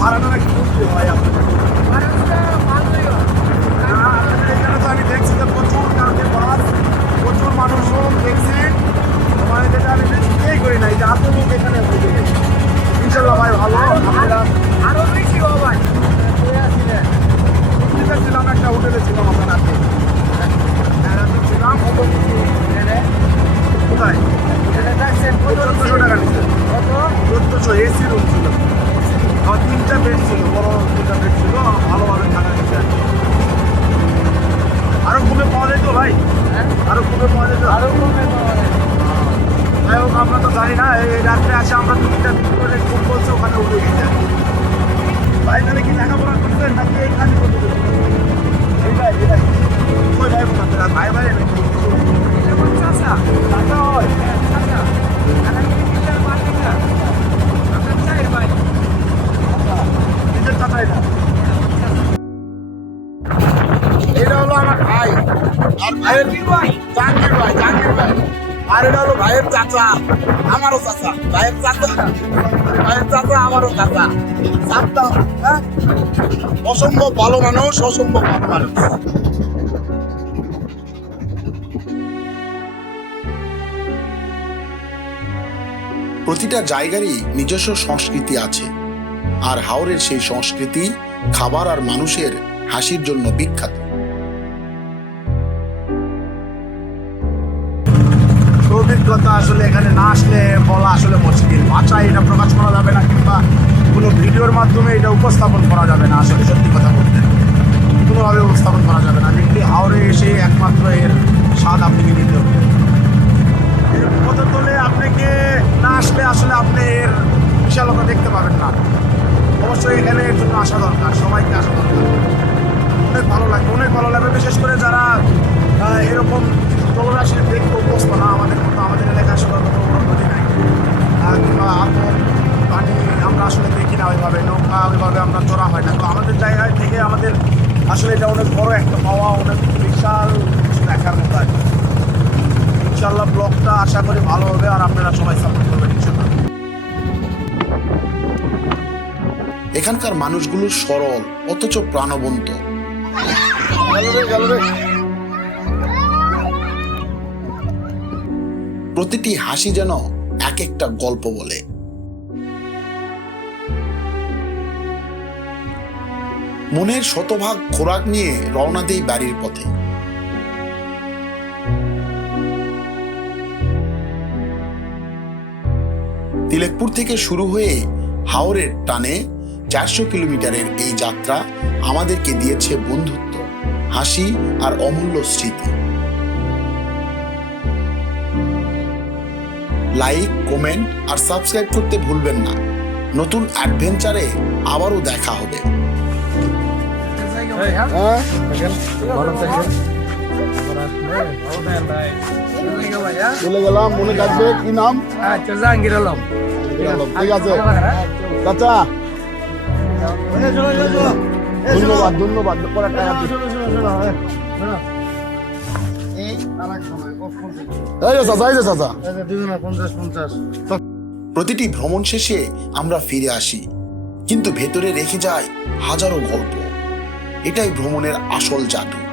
ভাড়াটা রাত্রে আসে আমরা তিনটা বিক্রি করে কম বলছে ওখানে উঠে গেছে। ভাই তাহলে কি লেখাপড়া করছেন নাকি এই কাজ করতে এইটাই এটাই কই ভাই। বোন ভাই ভাই নাকি চাচা হয় নিজের চাচা এটা হলো আমার ভাই। আর ভাইয়ের ভাই? হ্যাঁ? অসম্ভব ভালো মানুষ, অসম্ভব ভালো মানুষ। প্রতিটা জায়গারই নিজস্ব সংস্কৃতি আছে, আর হাওরের সেই সংস্কৃতি খাবার আর মানুষের হাসির জন্য বিখ্যাত। অভিজ্ঞতা আসলে এখানে না আসলে বলা আসলে মুশকিল। ভাষায় এটা প্রকাশ করা যাবে না কিংবা কোনো ভিডিওর মাধ্যমে এটা উপস্থাপন করা যাবে না আসলে সত্যি কথা বলতে। কোনোভাবে উপস্থাপন করা যাবে না। লিখলি হাওড়ে এসে একমাত্র এর স্বাদ আপনাকে নিতে হবে। পদতলে আপনাকে না আসলে আসলে আপনি এর বিশালতা দেখতে পাবেন না। অবশ্যই এখানে এর জন্য আসা দরকার, সবাইকে আসা দরকার। অনেক ভালো লাগে, অনেক ভালো লাগে। বিশেষ করে যারা ওইভাবে নৌকা ওইভাবে আমরা চড়া হয় না। তো আমাদের জায়গায় থেকে আমাদের আসলে এটা অনেক বড় একটা পাওয়া অনেক বিশাল কিছু দেখার মতো আর। ইনশাল্লাহ ব্লগটা আশা করি ভালো হবে আর আপনারা সবাই সাপোর্ট করবেন ইনশাল্লাহ এখানকার মানুষগুলো সরল অথচ প্রাণবন্ত। প্রতিটি হাসি যেন এক একটা গল্প বলে। মনের শতভাগ খোরাক নিয়ে রওনা দেই বাড়ির পথে। তিলেকপুর থেকে শুরু হয়ে হাওরের টানে চারশো কিলোমিটারের এই যাত্রা আমাদেরকে দিয়েছে বন্ধুত্ব, হাসি আর অমূল্য স্মৃতি। লাইক, কমেন্ট আর সাবস্ক্রাইব করতে ভুলবেন না। নতুন অ্যাডভেঞ্চারে আবারও দেখা হবে। চলে গেলাম মনে থাকবে কি নাম? জাহাঙ্গীর আলম ঠিক আছে। চাচা। ধন্যবাদ ধন্যবাদ। পরে টাকা দিই। এই যে চাচা এই যে চাচা। পঞ্চাশ পঞ্চাশ প্রতিটি ভ্রমণ শেষে আমরা ফিরে আসি কিন্তু ভেতরে রেখে যায় হাজারো গল্প। এটাই ভ্রমণের আসল জাদু।